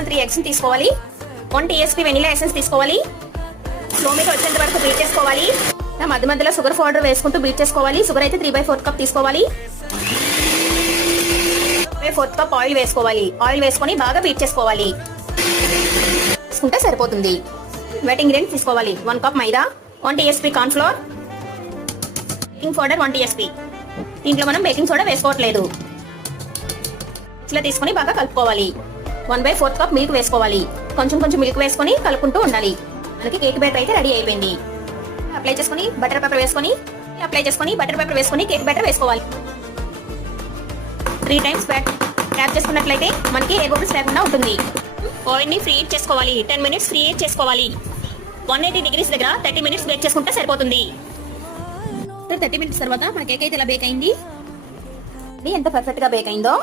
మనం 3 eggs తీసుకోవాలి. 1 TSP vanilla essence తీసుకోవాలి. స్లో మీద వచ్చేంత వరకు బీట్ చేసుకోవాలి. మధ్య మధ్యలో షుగర్ పౌడర్ వేసుకుంటూ బీట్ చేసుకోవాలి. షుగర్ అయితే 3/4 కప్ తీసుకోవాలి. 3/4 కప్ ఆయిల్ వేసుకోవాలి. ఆయిల్ వేసుకొని బాగా బీట్ చేసుకోవాలి. తీసుకుంటే సరిపోతుంది. వెట్ ఇంగ్రీడియంట్స్ తీసుకోవాలి. 1 కప్ మైదా, 1 TSP corn flour, baking powder 1 TSP. దీంట్లో మనం బేకింగ్ సోడా వేసుకోవట్లేదు. ఇట్లా తీసుకొని బాగా కలుపుకోవాలి. 1/4 కప్ మిల్క్ వేసుకోవాలి. కొంచెం కొంచెం మిల్క్ వేసుకొని కలుపుకుంటూ ఉండాలి. మనకి కేక్ బ్యాటర్ అయితే రెడీ అయిపోయింది. అప్లై చేసుకొని బటర్ పేపర్ వేసుకొని కేక్ బ్యాటర్ వేసుకోవాలి. 3 టైమ్స్ ట్యాప్ చేసుకున్నట్లయితే మనకి ఎయిర్ బబుల్స్ లేకుండా ఉంటుంది. ఆయిల్ ని ఫ్రీ హీట్ చేసుకోవాలి. 10 మినిట్స్ ఫ్రీ హీట్ చేసుకోవాలి. 180 డిగ్రీస్ దగ్గర 30 మినిట్స్ బేక్ చేసుకుంటే సరిపోతుంది. 30 మినిట్స్ తర్వాత మన కేక్ అయితే ఇలా బేక్ అయింది. ఎంత పర్ఫెక్ట్ గా బేక్ అయిందో